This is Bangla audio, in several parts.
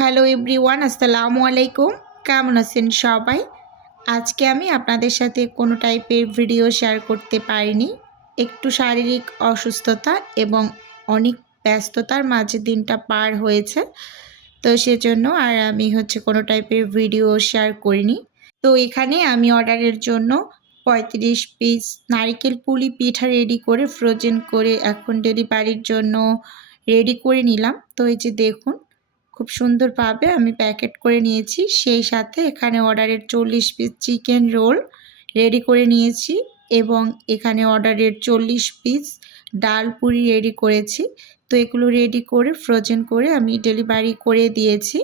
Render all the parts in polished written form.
হ্যালো এভরিওয়ান, আসসালামু আলাইকুম। কেমন আছেন সবাই? আজকে আমি আপনাদের সাথে কোনো টাইপের ভিডিও শেয়ার করতে পারিনি। একটু শারীরিক অসুস্থতা এবং অনেক ব্যস্ততার মাঝে দিনটা পার হয়েছে। তো সেজন্য আর আমি কোনো টাইপের ভিডিও শেয়ার করিনি। তো এখানে আমি অর্ডারের জন্য ৩৫ পিস নারিকেল পুলি পিঠা রেডি করে ফ্রোজেন করে এখন ডেলিভারির জন্য রেডি করে নিলাম। তো এই যে দেখুন, খুব সুন্দরভাবে আমি প্যাকেট করে নিয়েছি। সেই সাথে এখানে অর্ডারের ৪০ পিস চিকেন রোল রেডি করে নিয়েছি এবং এখানে অর্ডারের ৪০ পিস ডাল পুরি রেডি করেছি। তো এগুলো রেডি করে ফ্রোজেন করে আমি ডেলিভারি করে দিয়েছি।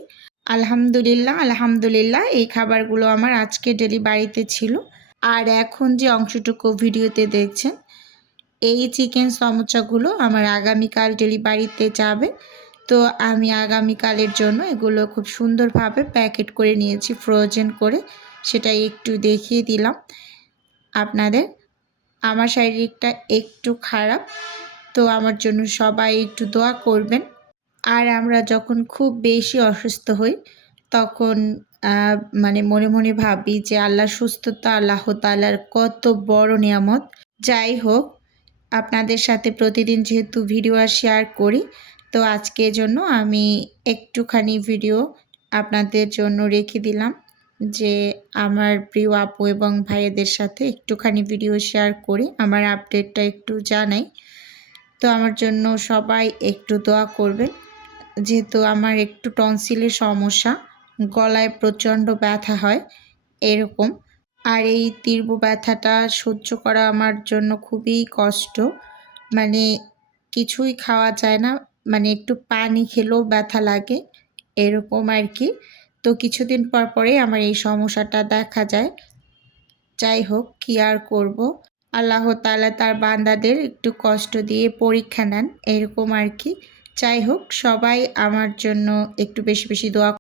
আলহামদুলিল্লাহ, আলহামদুলিল্লাহ এই খাবারগুলো আমার আজকে ডেলিভারিতে ছিল। আর এখন যে অংশটুকু ভিডিওতে দেখছেন, এই চিকেন সমোসাগুলো আমার আগামীকাল ডেলিভারিতে যাবে। তো আমি আগামীকালের জন্য এগুলো খুব সুন্দরভাবে প্যাকেট করে নিয়েছি ফ্রোজেন করে, সেটাই একটু দেখিয়ে দিলাম আপনাদের। আমার শারীরিকটা একটু খারাপ, তো আমার জন্য সবাই একটু দোয়া করবেন। আর আমরা যখন খুব বেশি অসুস্থ হই তখন মনে মনে ভাবি যে আল্লাহর সুস্থতা আল্লাহ তাআলার কত বড় নিয়ামত। যাই হোক, আপনাদের সাথে প্রতিদিন যেহেতু ভিডিও শেয়ার করি, তো আজকের জন্য আমি একটুখানি ভিডিও আপনাদের জন্য রেখে দিলাম যে আমার প্রিয় আপু এবং ভাইয়েদের সাথে একটুখানি ভিডিও শেয়ার করি, আমার আপডেটটা একটু জানাই। তো আমার জন্য সবাই একটু দোয়া করবেন, যেহেতু আমার একটু টনসিলের সমস্যা, গলায় প্রচণ্ড ব্যথা হয় এরকম। আর এই তীব্র ব্যথাটা সহ্য করা আমার জন্য খুবই কষ্ট। কিছুই খাওয়া যায় না, একটু পানি খেলেও ব্যথা লাগে এরকম আর কি। তো কিছুদিন পর পরেই আমার এই সমস্যাটা দেখা যায়। যাই হোক, কী আর করব, আল্লাহ তাআলা তার বান্দাদের একটু কষ্ট দিয়ে পরীক্ষা নেন এরকম আর কি। যাই হোক, সবাই আমার জন্য একটু বেশি বেশি দোয়া